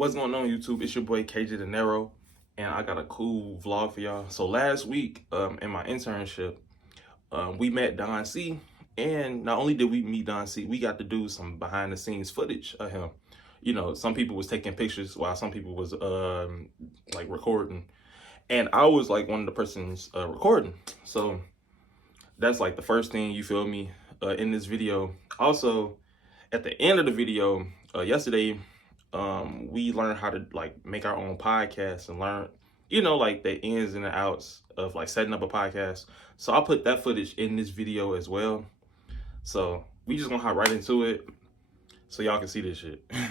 What's going on, YouTube? It's your boy KJ De Niro, and I got a cool vlog for y'all. So last week, in my internship, we met Don C, and not only did we meet Don C, we got to do some behind the scenes footage of him. You know, some people was taking pictures while some people was like recording, and I was like one of the persons recording. So that's like the first thing, you feel me, in this video. Also, at the end of the video, yesterday, we learned how to like make our own podcast and learn, you know, like the ins and the outs of like setting up a podcast. So I put that footage in this video as well. So we just gonna hop right into it so y'all can see this shit. Oh,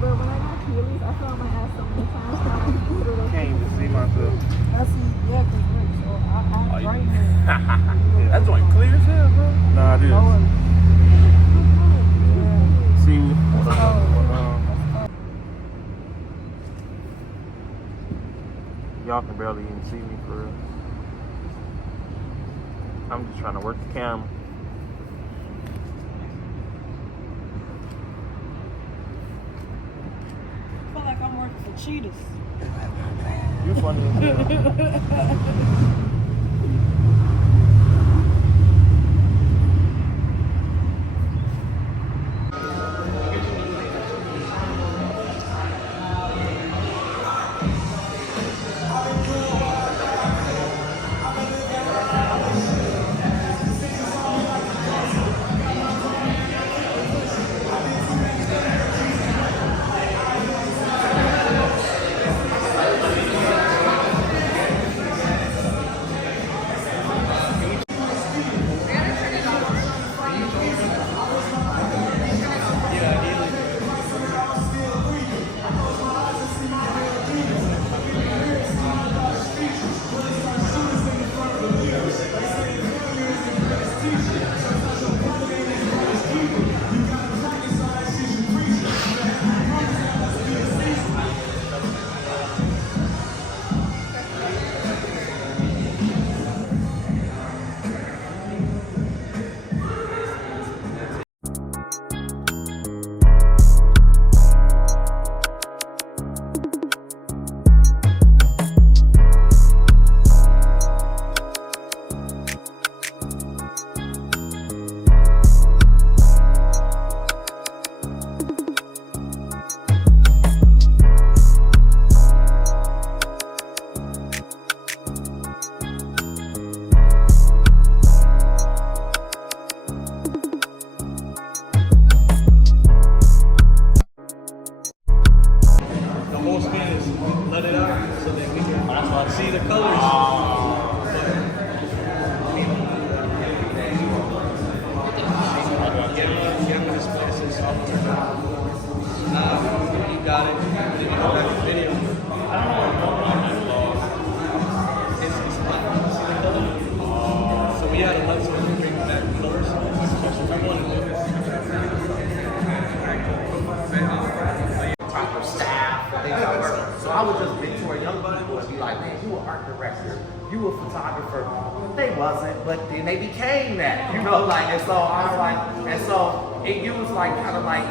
but when I got you, at least I saw my ass so many times. Can't even see myself. I see, yeah, because so I'm right here. Yeah. That joint clear as hell, bro. Nah, it is. See y'all can barely even see me for real. I'm just trying to work the camera. I feel like I'm working for Cheetahs. You funny as hell. See the colors. You got it. Did you know that's the video? I don't know. It's see the color? So we had a lesson to bring back colors. I wanted proper staff and things like that. So I would just mentor young people and be like, man, you an art director, you a photographer. They wasn't, but then they became that, you know, like, and so I like, and so it was like kind of like,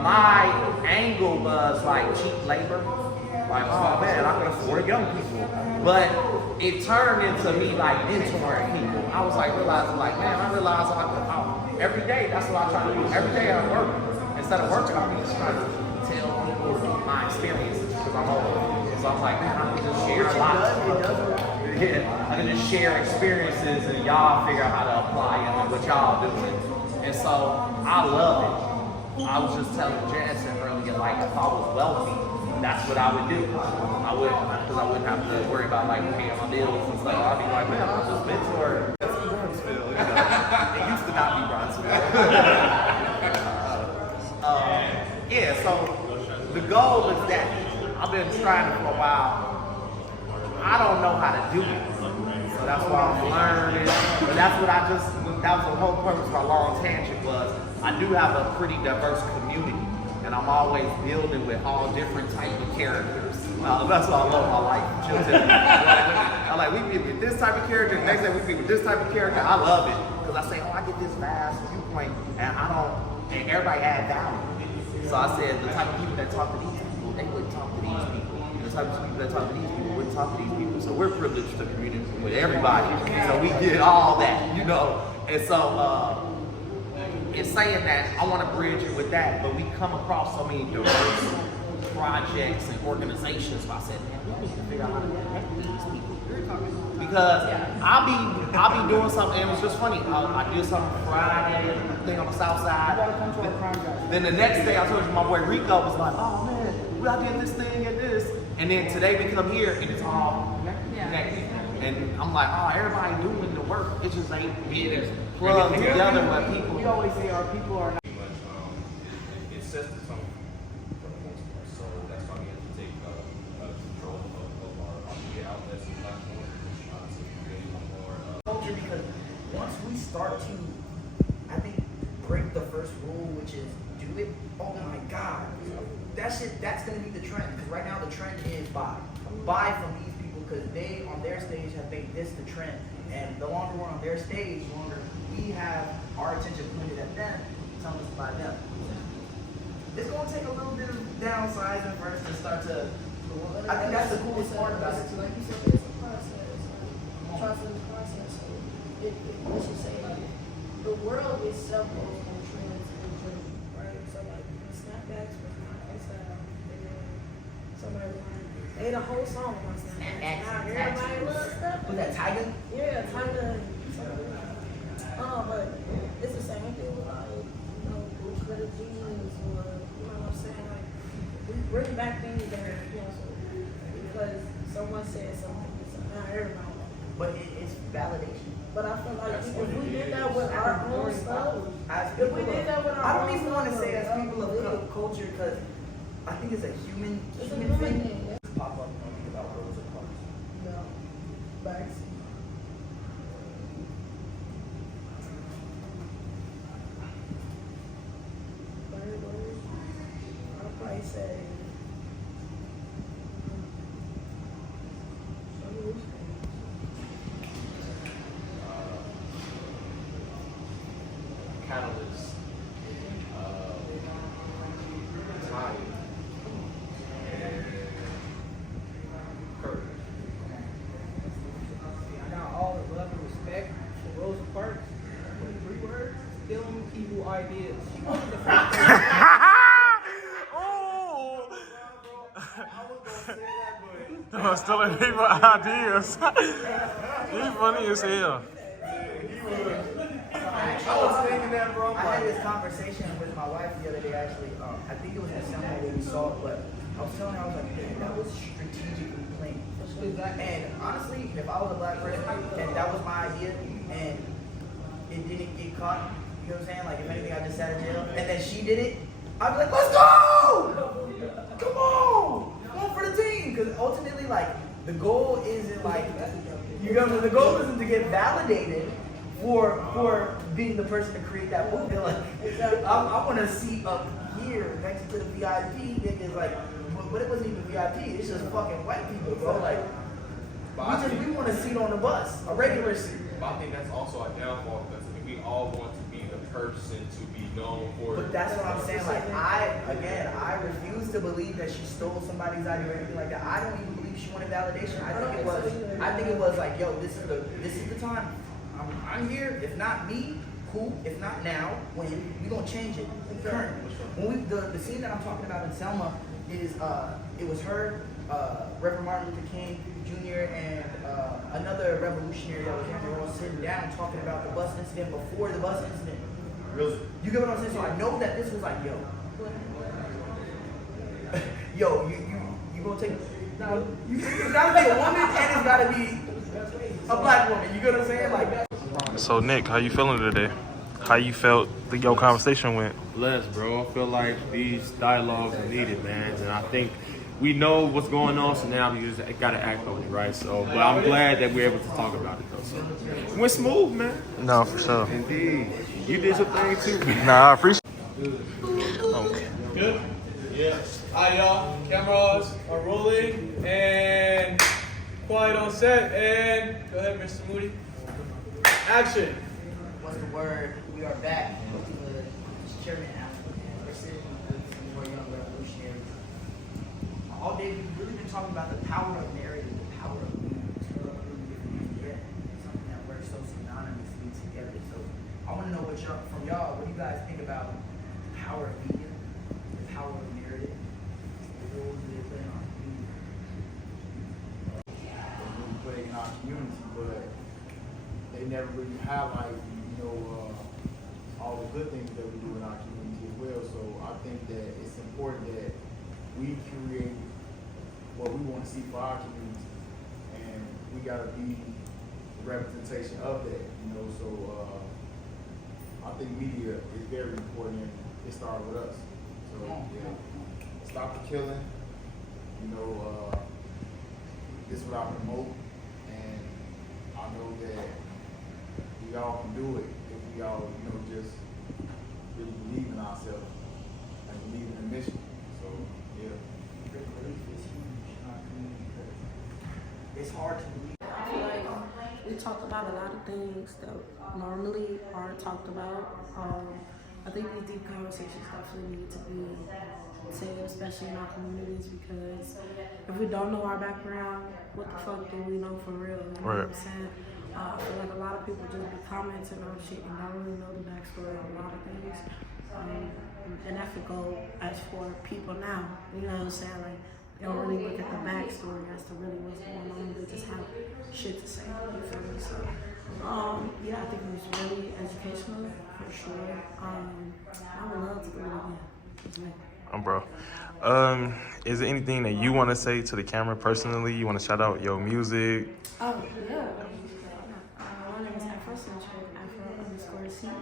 my angle was like cheap labor. Like, oh man, I can afford young people. But it turned into me like mentoring people. I was like realizing like, man, I realized every day, that's what I try to do. Every day I work. Instead of working, I'm just trying to tell people my experiences because I'm old. So I was like, man, I can just share a lot. Yeah, I can just share experiences and y'all figure out how to apply it and what y'all doing. And so I love it. I was just telling Jansen earlier, like if I was wealthy, that's what I would do. I would, because I wouldn't have to worry about like paying my bills and stuff. I'd be like, man, I'll just mentor. That's Bronxville. You know? It used to not be Bronxville. Yeah, so the goal is that I've been trying for a while. I don't know how to do it. So that's why I'm learning. But that's what that was the whole purpose of my long tangent was I do have a pretty diverse community. And I'm always building with all different types of characters. That's why I love my life. I like, we be with this type of character, the next day we be with this type of character. I love it. Because I say, oh, I get this vast viewpoint, and I don't and everybody had value. So I said the type of people that talk to these people, they wouldn't talk to these people. The type of people that talk to these people wouldn't talk to these people. So we're privileged to communicate with everybody. So we get all that, you know. And so in saying that, I want to bridge it with that, but we come across so many diverse projects and organizations. So I said, man, we need to figure out how to connect these people. Because I'll be doing something, and it was just funny. I did something Friday, thing on the south side. Then the next day, I told you my boy Rico was like, oh man, I did this thing and this. And then today we come here and it's all connected. And I'm like, oh, everybody doing the work. It just ain't getting plugged together with people. We always say our people are not. It sets the tone for the most part. So that's why we have to take control of our media outlets and platforms to create more Culture, because once we start to, I think, break the first rule, which is do it, oh my God, that's gonna be the trend. Because right now the trend is buy from these people, because they on their stage have made this the trend. And the longer we're on their stage, the longer we have our attention pointed at them, telling us to buy them. It's gonna take a little bit of downsizing first to start to. I think that's the coolest part about it. Like you said, it's a process. Trust in the process. So let's just say, like, the world itself goes on trends and journey, right? So like the snapbacks was my lifestyle, and then somebody was like, they the whole song on snapbacks. Now everybody loves stuff. Was that Tiger? Yeah, Tiger. But it's the same thing with like, you know, Bruce Credit jeans, or you know what I'm saying? Like, we bring back things that are canceled because someone said something. So now everybody. But it's validation. But I feel like if we did that with our own stuff, If we did that with our I don't even want to say as people of culture, because I think it's a human it's a thing. human thing. Pop up and think about Rosa Parks. No, backs. I'll probably say. catalyst, time, and courage. I got all the love and respect for Rosa Parks. But 3 words: stealing people ideas. She wanted the first I'm stealing people ideas. He's funny as hell. I was thinking that, bro. I had this conversation with my wife the other day, actually. I think it was in December when we saw it, but I was telling her, I was like, man, that was strategically planned. And honestly, if I was a black person and that was my idea and it didn't get caught, you know what I'm saying? Like, if anything, I just sat in jail, and then she did it, I'd be like, let's go! Come on! Come on for the team! Because ultimately, like, the goal isn't like, you know, the goal isn't to get validated for being the person to create that movie. Like, I want a seat up here next to the VIP. It's like, but it wasn't even VIP. It's just fucking white people, bro. Like, we want a seat on the bus, a regular seat. But I think that's also a downfall because we all want to be the person to be known for. But that's what I'm saying. Like, I refuse to believe that she stole somebody's idea or anything like that. I don't even believe she wanted validation. I think it was like, yo, this is the time. I'm here. If not me, cool. If not now, when we gonna change it. Currently, when the scene that I'm talking about in Selma is it was her, Reverend Martin Luther King Jr. and another revolutionary that was here. They were all sitting down talking about the bus incident before the bus incident. Really? You get what I'm saying? So I know that this was like, yo, you gonna take. It's gotta be a woman and it's gotta be a black woman. You get what I'm saying? Like. So Nick, how you feeling today? How you felt your conversation went? Blessed, bro. I feel like these dialogues are needed, man. And I think we know what's going on, so now we just gotta act on it, right? So, but I'm glad that we're able to talk about it, though. So, it went smooth, man. No, for sure. Indeed. You did your thing too. Nah, I appreciate it. Okay. Good? Yeah. Alright, y'all. Cameras are rolling and quiet on set. And go ahead, Mr. Moody. Action. What's the word? We are back. Chairman talking about the power of narrative, the power of media, something that works so synonymously together. So I want to know from y'all, what do you guys think about the power of media, the power of narrative, the roles that they play in our community? Really play in our community, but they never really highlight, all the good things that we do in our community as well. So I think that it's important that we create what we want to see for our community, and we got to be the representation of that. So I think media is very important, and it started with us. So yeah, stop the killing. This is what I promote, and I know that we all can do it if we all, just really believe in ourselves and believe in the mission. So yeah. Relief is huge in our community because it's hard to believe. I feel like we talk about a lot of things that normally aren't talked about. I think these deep conversations definitely need to be said, especially in our communities, because if we don't know our background, what the fuck do we know for real? You know what I'm saying? I feel like a lot of people just be commenting on shit and don't really know the backstory of a lot of things. And that could go as for people now, you know what I'm saying? Like, they don't really look at the backstory as to really what's going on. They just have shit to say, you feel me? So, yeah, I think it was really educational, for sure. I would love to do it again. Bro. Is there anything that you want to say to the camera personally? You want to shout out your music? Oh, yeah. My name is Afrocentric, Afro_CENTRK.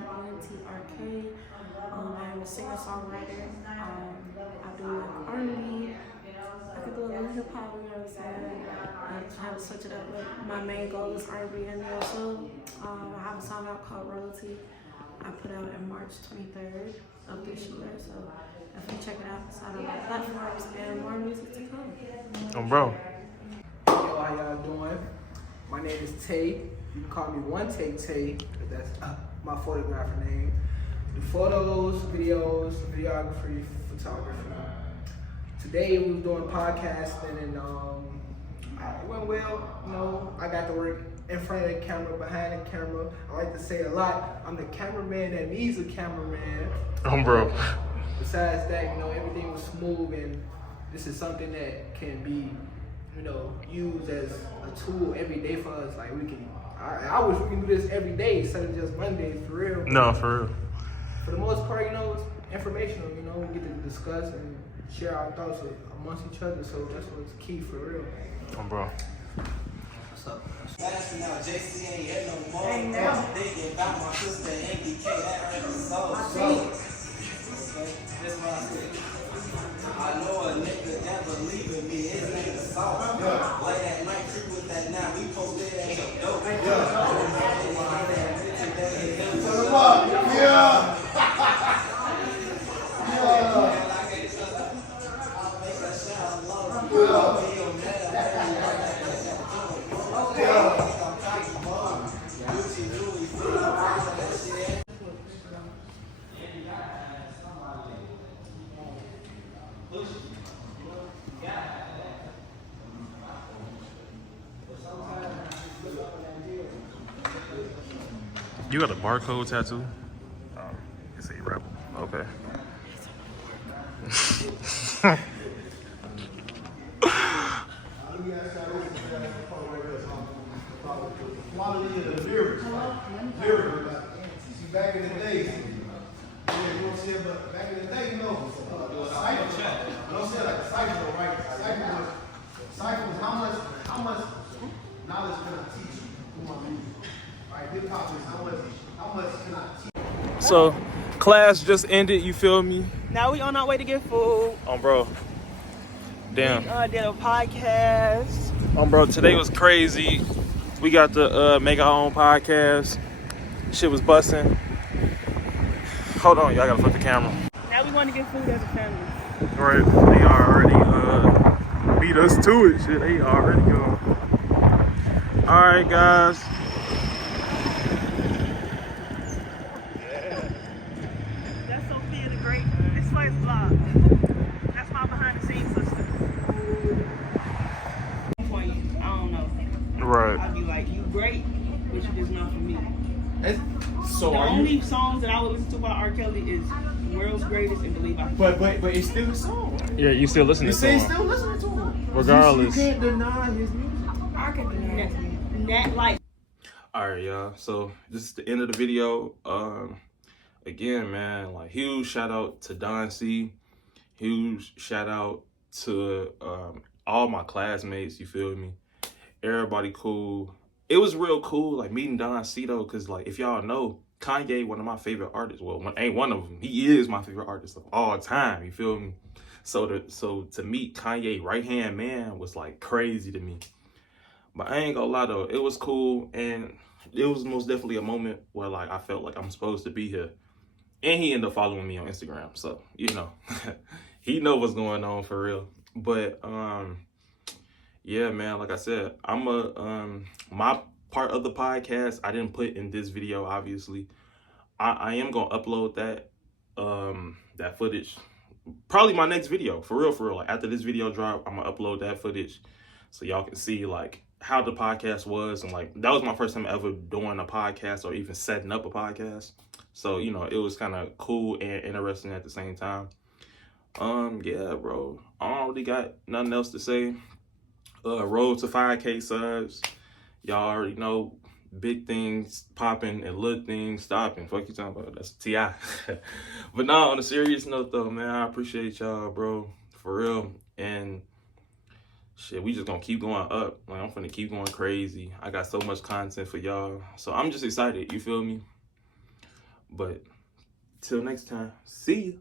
I am a singer-songwriter. I do like R&B. I could do a little hip-hop, you know what I'm saying? I try to switch it up, but my main goal is R&B and neo-soul. I have a song out called Royalty. I put out on March 23rd of this year, so definitely check it out. It's out on all platforms and more music to come. Bro. Yo, how y'all doing? My name is Tay. You can call me One Take Tay, but that's my photographer name. Do photos, videos, videography, photography. Today we was doing podcasting and it went well. I got to work in front of the camera, behind the camera. I like to say a lot, I'm the cameraman that needs a cameraman. Bro. Besides that, everything was smooth, and this is something that can be, used as a tool every day for us. Like I wish we can do this every day instead of just Mondays, for real. No, for real. For the most part, it's informational, we get to discuss and share our thoughts amongst each other, so that's what's key, for real. Bro. What's up? Now JC ain't here no more. I'm thinking about my sister NBK, that hurt the soul. This what I said. I know a nigga that believe in me, his name is Sauce. Late at night, trip with that now, we posted at the dope. You got a barcode tattoo? Oh, it's a rebel. Okay. Quality of the lyrics. See, back in the day, you know what I'm saying? But back in the day, a cypher. You know what I'm saying? Like a cypher, right? Cypher was how much knowledge can I teach you through my music? Right? Hip hop is how much can I teach? So, class just ended, you feel me? Now we on our way to get food. Bro. Damn. We did a podcast. Bro, today was crazy. We got to make our own podcast. Shit was busting. Hold on, y'all gotta flip the camera. Now we want to get food as a family. Right, they already beat us to it. Shit, they already gone. All right, guys. That's Sophia the Great. This way is vlog. That's my behind the scenes sister. songs that I would listen to by R. Kelly is World's Greatest and Believe I Can. But it's still a song. Right? Yeah, you still listening You to say him. still listening to him. Regardless. You can't deny his music. I can deny it. That like All right, y'all. So this is the end of the video. Again, man, like huge shout out to Don C. Huge shout out to all my classmates. You feel me? Everybody cool. It was real cool, like meeting Don C though, cause like if y'all know, Kanye, one of my favorite artists. Well, ain't one of them. He is my favorite artist of all time. You feel me? So to meet Kanye right hand man was like crazy to me. But I ain't gonna lie though, it was cool, and it was most definitely a moment where like I felt like I'm supposed to be here. And he ended up following me on Instagram, so you know, he know what's going on for real. But yeah, man, like I said, my part of the podcast I didn't put in this video. Obviously, I am gonna upload that that footage, probably my next video, for real. Like after this video drop, I'm gonna upload that footage so y'all can see like how the podcast was, and like that was my first time ever doing a podcast or even setting up a podcast. So, you know, it was kind of cool and interesting at the same time. Yeah, bro. I don't really got nothing else to say. Road to 5K subs. Y'all already know, big things popping and little things stopping. Fuck you talking about? That's T.I. But nah, on a serious note though, man, I appreciate y'all, bro. For real. And shit, we just gonna keep going up. Like, I'm finna keep going crazy. I got so much content for y'all. So I'm just excited, you feel me? But till next time, see ya.